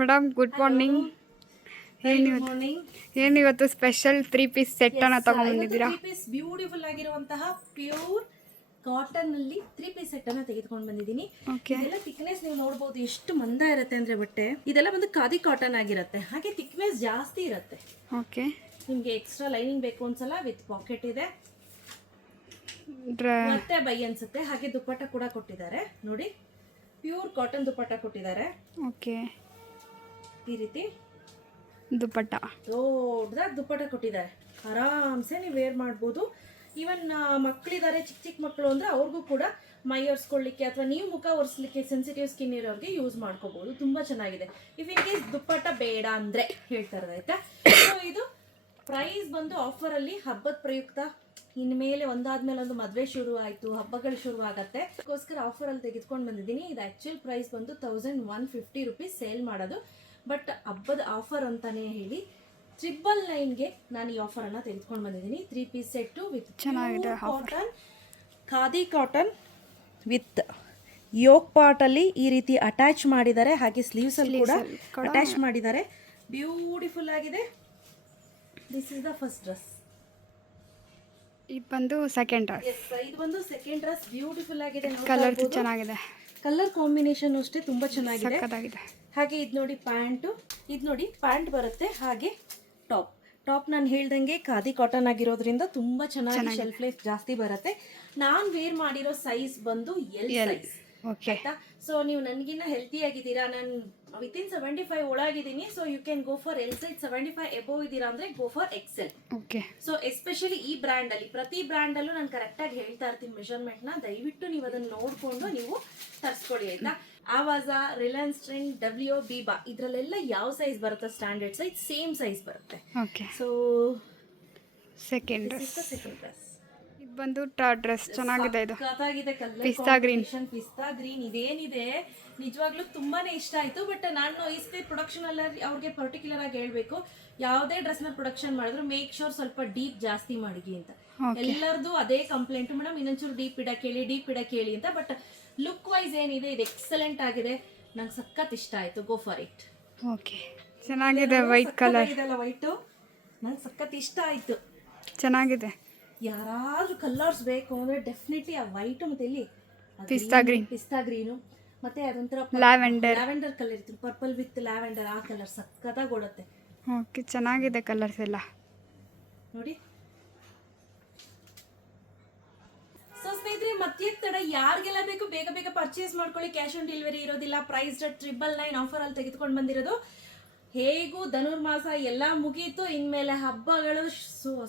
Madam good morning. ಏನಿವತ್ತು special 3 piece set ಅನ್ನ ತಗೊಂಡ್ಬಂದಿದ್ದೀರಾ? 3 piece beautiful ಆಗಿರುವಂತಹ ಪ್ಯೂರ್ ಕಾಟನ್ ಅಲ್ಲಿ 3 ಪೀಸ್ ಸೆಟ್ ಅನ್ನ ತೆಗೆದುಕೊಂಡು ಬಂದಿದ್ದೀನಿ. ಇದೆಲ್ಲ ಥಿಕ್ನೆಸ್ ನೀವು ನೋಡಬಹುದು ಎಷ್ಟು ಮಂದ ಇರುತ್ತೆ ಅಂದ್ರೆ ಬಟ್ಟೆ. ಇದೆಲ್ಲ ಒಂದು ಖಾದಿ ಕಾಟನ್ ಆಗಿರುತ್ತೆ, ಹಾಗೆ ಥಿಕ್ನೆಸ್ ಜಾಸ್ತಿ ಇರುತ್ತೆ. ಓಕೆ, ನಿಮಗೆ ಎಕ್ಸ್ಟ್ರಾ ಲೈನಿಂಗ್ ಬೇಕು ಅನ್ಸಲ್ಲ, ವಿತ್ ಪಾಕೆಟ್ ಇದೆ ಮತ್ತೆ ಬೈ ಅನ್ಸುತ್ತೆ. ಹಾಗೆ ದುಪ್ಪಟ್ಟ ಕೂಡ ಕೊಟ್ಟಿದ್ದಾರೆ ನೋಡಿ, ಪ್ಯೂರ್ ಕಾಟನ್ ದುಪ್ಪಟ್ಟ ಕೊಟ್ಟಿದ್ದಾರೆ. ಓಕೆ, ಈ ರೀತಿ ದುಪ್ಪಟ್ಟ ದೊಡ್ಡದಾಗಿ ದುಪ್ಪಟ್ಟ ಕೊಟ್ಟಿದ್ದಾರೆ. ಆರಾಮ್ಸೆ ನೀವು ವೇರ್ ಮಾಡ್ಬೋದು. ಈವನ್ ಮಕ್ಕಳಿದ್ದಾರೆ, ಚಿಕ್ಕ ಚಿಕ್ಕ ಮಕ್ಕಳು ಅಂದ್ರೆ ಅವ್ರಿಗೂ ಕೂಡ ಮೈ ಒರೆಸ್ಕೊಳ್ಳಿಕ್ಕೆ ಅಥವಾ ನೀವು ಮುಖ ಒರೆಸ್ಲಿಕ್ಕೆ ಸೆನ್ಸಿಟಿವ್ ಸ್ಕಿನ್ ಇರೋರಿಗೆ ಯೂಸ್ ಮಾಡ್ಕೋಬಹುದು. ತುಂಬಾ ಚೆನ್ನಾಗಿದೆ. ಇಫ್ ಇನ್ ಕೇಸ್ ದುಪ್ಪಟ್ಟ ಬೇಡ ಅಂದ್ರೆ ಹೇಳ್ತಾ ಇರೋದಾಯ್ತಾ. ಸೊ ಇದು ಪ್ರೈಸ್ ಬಂದು ಆಫರ್ ಅಲ್ಲಿ ಹಬ್ಬದ ಪ್ರಯುಕ್ತ ಇನ್ಮೇಲೆ ಒಂದಾದ್ಮೇಲೆ ಒಂದು ಮದುವೆ ಶುರು ಆಯ್ತು, ಹಬ್ಬಗಳು ಶುರು ಆಗತ್ತೆ, ಅದಕ್ಕೋಸ್ಕರ ಆಫರ್ ಅಲ್ಲಿ ತೆಗೆದುಕೊಂಡು ಬಂದಿದ್ದೀನಿ. ಇದು ಆಕ್ಚುಯಲ್ ಪ್ರೈಸ್ ಬಂದು 1150 ರುಪೀಸ್ ಸೇಲ್ ಮಾಡೋದು. ಬಟ್ ಹಬ್ಬದ ಆಫರ್ ಅಂತಾನೆ ಹೇಳಿ 999ಗೆ ನಾನು ಈ ಆಫರ್ ಅನ್ನ ತೆಗೆದುಕೊಂಡು ಬಂದಿದ್ದೀನಿ. 3 ಪೀಸ್ ಸೆಟ್ ವಿತ್ ಚೆನ್ನಾಗಿದೆ cotton, khadi cotton with yoke part ಅಲ್ಲಿ ಈ ರೀತಿ ಅಟ್ಯಾಚ್ ಮಾಡಿದ್ದಾರೆ. ಹಾಗೆ ಸ್ಲೀವ್ಸ್ ಅಲ್ಲಿ ಕೂಡ ಅಟ್ಯಾಚ್ ಮಾಡಿದ್ದಾರೆ. ಬ್ಯೂಟಿಫುಲ್ ಆಗಿದೆ. This is the first dress. ಇದು ಬಂದು ಸೆಕೆಂಡ್ ಡ್ರೆಸ್. ಇದು ಬಂದು ಸೆಕೆಂಡ್ ಡ್ರೆಸ್. ಬ್ಯೂಟಿಫುಲ್ ಆಗಿದೆ. ಕಲರ್ ಚೆನ್ನಾಗಿದೆ. ಕಲರ್ ಕಾಂಬಿನೇಷನ್ ಅಷ್ಟೇ ತುಂಬಾ ಚೆನ್ನಾಗಿದೆ. ಹಾಗೆ ಇದು ನೋಡಿ ಪ್ಯಾಂಟ್, ಇದು ನೋಡಿ ಪ್ಯಾಂಟ್ ಬರುತ್ತೆ. ಹಾಗೆ ಟಾಪ್ ನಾನು ಹೇಳ್ದಂಗೆ ಖಾದಿ ಕಾಟನ್ ಆಗಿರೋದ್ರಿಂದ ತುಂಬಾ ಚೆನ್ನಾಗಿ ಶೆಲ್ಫ್ ಲೈಫ್ ಜಾಸ್ತಿ ಬರುತ್ತೆ. ನಾನು ವೇರ್ ಮಾಡಿರೋ ಸೈಜ್ ಬಂದು ಎಲ್ ಸೈಜ್. ಆಯ್ತಾ? ಸೊ ನೀವು ನನಗಿನ್ನ ಹೆಲ್ತಿ ಆಗಿದ್ದೀರಾ, ನಾನು ವಿತಿನ್ 75 ಒಳಗಿದ್ದೀನಿ. So you can go for L size. 75 above ಇದ್ದೀರಾ ಅಂದ್ರೆ go for XL. So especially ಈ ಬ್ರ್ಯಾಂಡ್ ಅಲ್ಲಿ, ಪ್ರತಿ ಬ್ರ್ಯಾಂಡ್ ಅಲ್ಲೂ ನಾನು ಕರೆಕ್ಟ್ ಆಗಿ ಹೇಳ್ತಾ ಇರ್ತೀನಿ ಮೆಷರ್ಮೆಂಟ್ ನ. ದಯವಿಟ್ಟು ನೀವು ಅದನ್ನ ನೋಡ್ಕೊಂಡು ನೀವು ತರಿಸ್ಕೊಳ್ಳಿ ಆಯ್ತಾ. ಆವಾಜಾ, ರಿಲಯನ್ಸ್ ಟ್ರೆಂಡ್, ಡಬ್ಲ್ಯೂ, ಬೀಬಾ ಇದ್ರಲ್ಲೆಲ್ಲ ಯಾವ ಸೈಜ್ ಬರುತ್ತೆ ಸ್ಟ್ಯಾಂಡರ್ಡ್ ಸೈಜ್, ಸೇಮ್ ಸೈಜ್ ಬರುತ್ತೆ. So second dress. ಇದು ಬಂದು ಡ್ರೆಸ್ ಚೆನ್ನಾಗಿದೆ. ಇದು ಪಿಸ್ತಾ ಗ್ರೀನ್ ಇದೇನಿದೆ ನಿಜವಾಗ್ಲೂ ತುಂಬಾನೇ ಇಷ್ಟ ಆಯ್ತು. ಬಟ್ ನಾನು ಈ ಸತಿ ಪ್ರೊಡಕ್ಷನ್ ಅಲ್ಲಿ ಅವ್ರಿಗೆ ಪರ್ಟಿಕ್ಯುಲರ್ ಆಗಿ ಹೇಳ್ಬೇಕು, ಯಾವುದೇ ಡ್ರೆಸ್ ನ ಪ್ರೊಡಕ್ಷನ್ ಮಾಡಿದ್ರು ಮೇಕ್ ಶೋರ್ ಸ್ವಲ್ಪ ಡೀಪ್ ಜಾಸ್ತಿ ಮಾಡಿ ಅಂತ. ಎಲ್ಲರದು ಅದೇ ಕಂಪ್ಲೇಂಟ್, ಮೇಡಮ್ ಇನ್ನೊಂಚೂರು ಡೀಪ್ ಇಡಕ್ಕೆ ಹೇಳಿ ಅಂತ. ಬಟ್ ಲುಕ್ ವೈಸ್ ಏನಿದೆ ಇದು ಎಕ್ಸಲೆಂಟ್ ಆಗಿದೆ. ನಂಗೆ ಸಖತ್ ಇಷ್ಟ ಆಯ್ತು. Go for it. ಓಕೆ, ಚೆನ್ನಾಗಿದೆ. ವೈಟ್ ಕಲರ್ ಇದೆಲ್ಲ ವೈಟು ನಂಗೆ ಸಖತ್ ಇಷ್ಟ ಆಯ್ತು. ಚೆನ್ನಾಗಿದೆ. ಯಾರಾದ್ರೂ ಕಲರ್ಸ್ ಬೇಕು ಅಂದ್ರೆ ಡೆಫಿನೆಟ್ಲಿ ಆ ವೈಟ್ ಮತ್ತೆ ಇಲ್ಲಿ ಪಿಸ್ತಾ ಗ್ರೀನು ಮತ್ತೆ ಅದೊಂಥರ ಲ್ಯಾವೆಂಡರ್ ಕಲರ್ ಇತ್ತು, ಪರ್ಪಲ್ ವಿತ್ ಲ್ಯಾವೆಂಡರ್. ಆ ಕಲರ್ ಸಖತ್ತಾಗಿ ಓಡುತ್ತೆ. ಓಕೆ, ಚೆನ್ನಾಗಿದೆ ಕಲರ್ಸ್ ಎಲ್ಲ ನೋಡಿ. ಸೊ ಸ್ನೇಹಿತರೆ, ಮತ್ತೆ ತಡ ಯಾರಿಗೆಲ್ಲ ಬೇಕು ಬೇಗ ಬೇಗ ಪರ್ಚೇಸ್ ಮಾಡ್ಕೊಳ್ಳಿ. ಕ್ಯಾಶ್ ಆನ್ ಡೆಲಿವರಿ ಇರೋದಿಲ್ಲ. ಪ್ರೈಸ್ 999 ಆಫರ್ ಅಲ್ಲಿ ತೆಗೆದುಕೊಂಡು ಬಂದಿರೋದು. ಹೇಗೂ ಧನುರ್ಮಾಸ ಎಲ್ಲ ಮುಗೀತು, ಇನ್ಮೇಲೆ ಹಬ್ಬಗಳು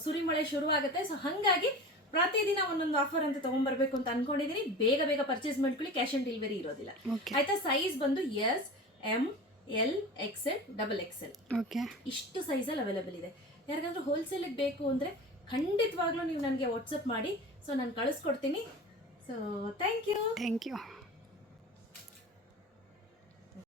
ಸುರಿಮಳೆ ಶುರು ಆಗುತ್ತೆ. ಸೊ ಹಾಗಾಗಿ ಪ್ರತಿದಿನ ಒಂದೊಂದು ಆಫರ್ ಅಂತ ತಗೊಂಡ್ಬರ್ಬೇಕು ಅಂತ ಅನ್ಕೊಂಡಿದೀನಿ. ಬೇಗ ಬೇಗ ಪರ್ಚೇಸ್ ಮಾಡ್ಕೊಳ್ಳಿ. ಕ್ಯಾಶ್ ಆನ್ ಡೆಲಿವರಿ ಇರೋದಿಲ್ಲ ಆಯ್ತಾ. ಸೈಜ್ ಬಂದು S, M, L, XL, XXL ಇಷ್ಟು ಸೈಜಲ್ಲಿ ಅವೈಲೇಬಲ್ ಇದೆ. ಯಾರಿಗಾದ್ರೂ ಹೋಲ್ಸೇಲ್ ಬೇಕು ಅಂದ್ರೆ ಖಂಡಿತವಾಗ್ಲೂ ನೀವು ನನಗೆ ವಾಟ್ಸಪ್ ಮಾಡಿ. ಸೊ ನಾನು ಕಳಿಸ್ಕೊಡ್ತೀನಿ. So thank you.